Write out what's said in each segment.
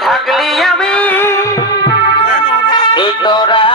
থাকলি আমি। তোরা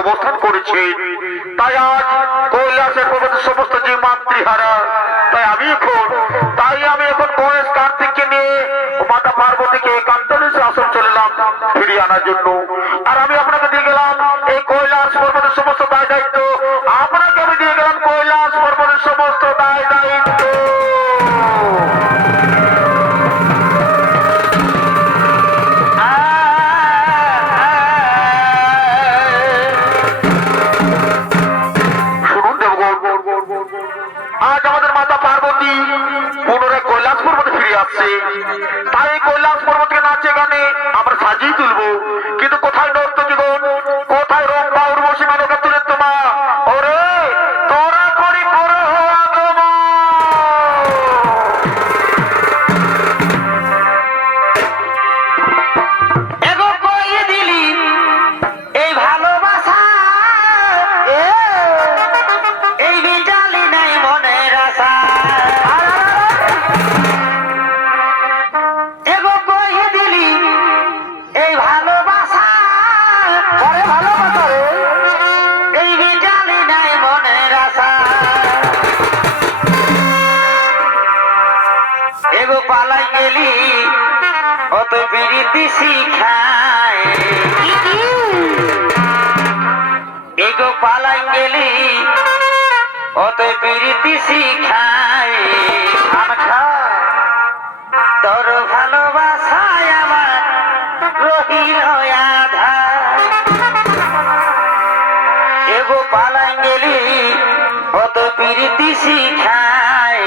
অবস্থান করেছে। তাই আজ কৈলাসের পর্বতের সমস্ত যে মাতৃহারা, তাই আমি এখন, তাই আমি এখন গণেশ কার্তিককে নিয়ে মাতা পার্বতীকে কান্তালিসের আশ্রম চলে এলাম, ফিরিয়ে আনার জন্য। আর আমি আপনাকে দিয়ে গেলাম এই কৈলাস পর্বতের সমস্ত দায় দায়িত্ব। আপনাকে আমি দিয়ে গেলাম কৈলাস পর্বতের সমস্ত দায় দায়িত্ব। আসছে। তাই কৈলাস পর্বতকে নাচে গানে আমরা সাজিয়ে তুলবো। কিন্তু কোথায় নর্তকীগণ গেলি অত বিরিতি শিখায়। এগো পালাই গেলি অত বিরিতি শিখায়। তোর ভালোবাসায় আমার রহিল আধা এগো পালাই গেলি অত বিরিতি শিখায়।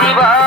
Siva.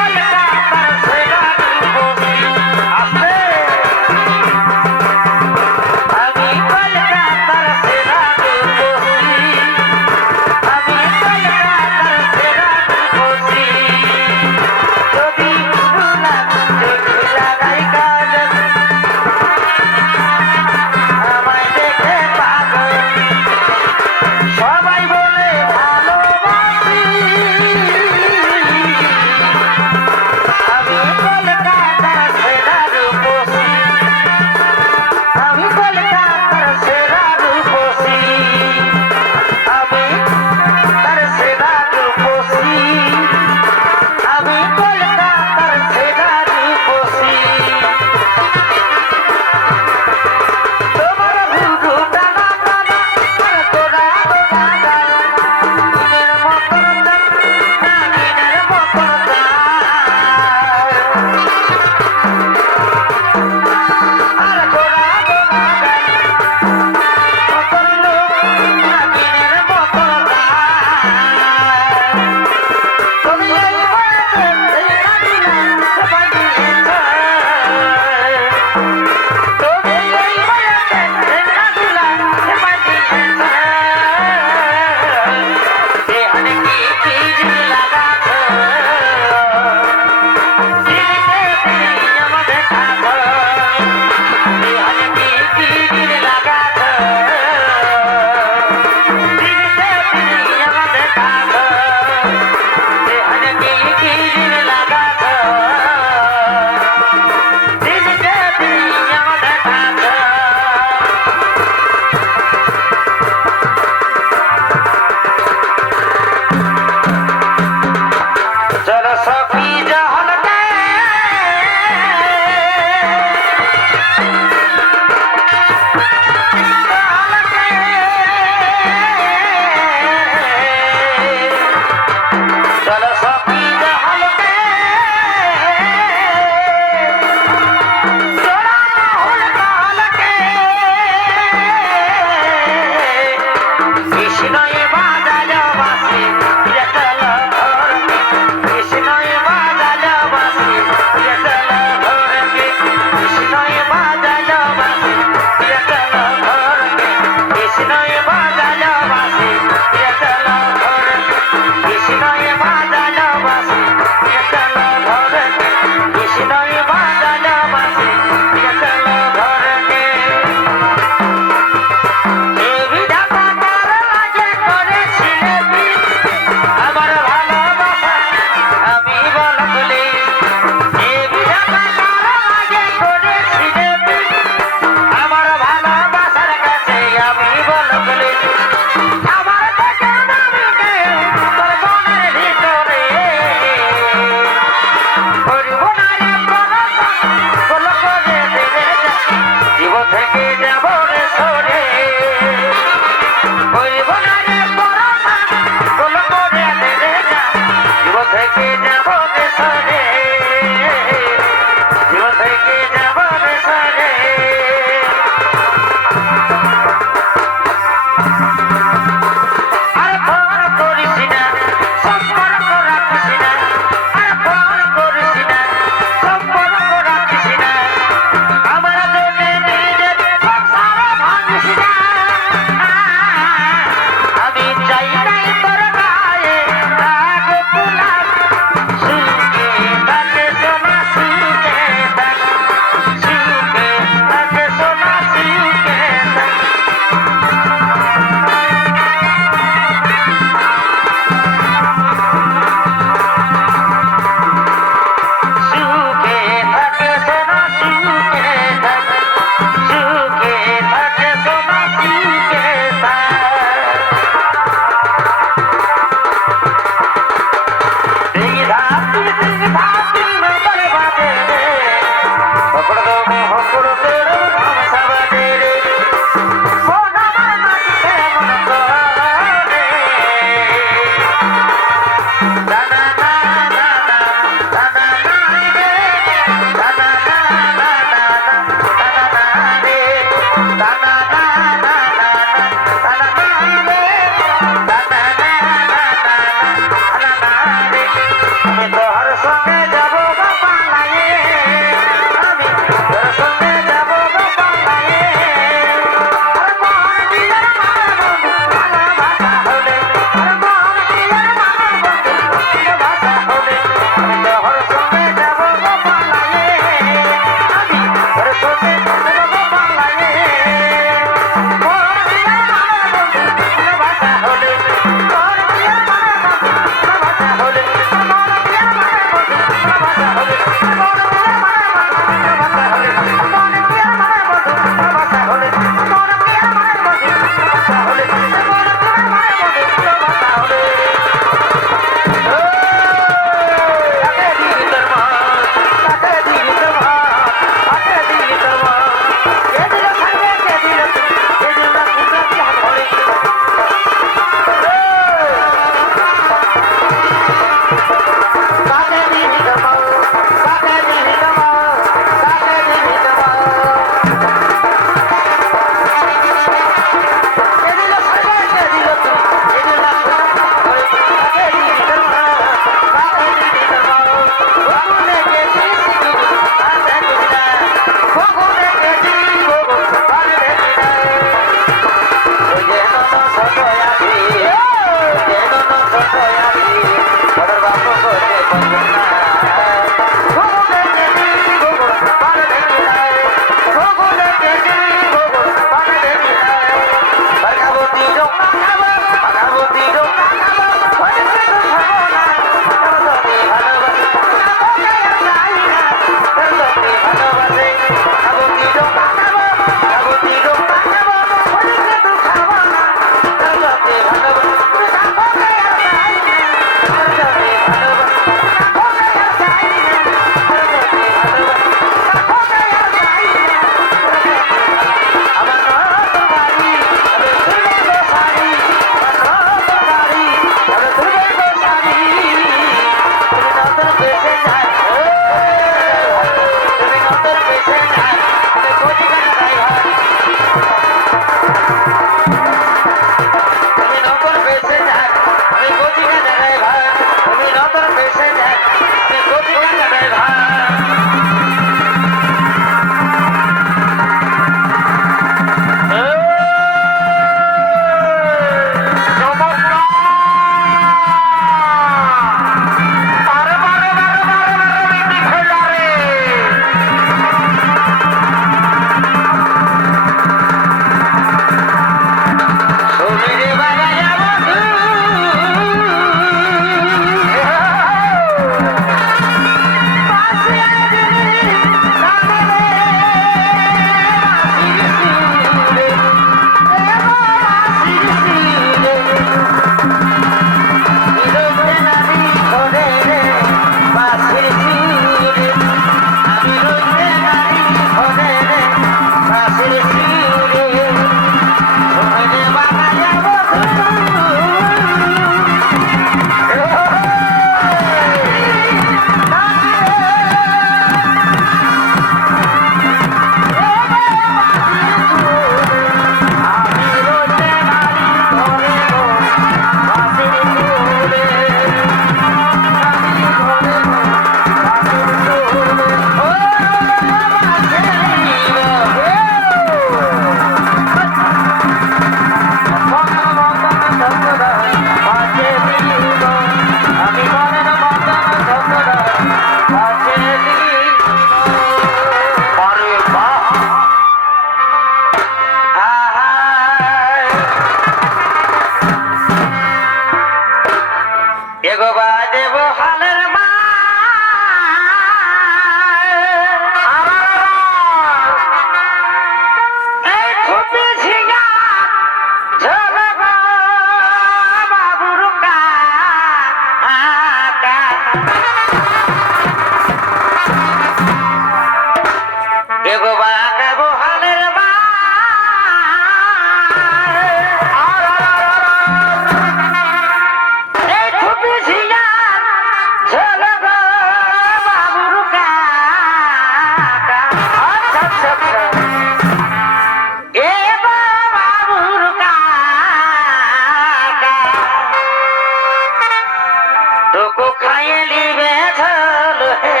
লিবে বেঝল হে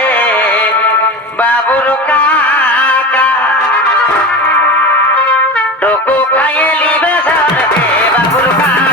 বাবুর কাকা। ডোকো খায়েলি বেঝল হে বাবুর কাকা।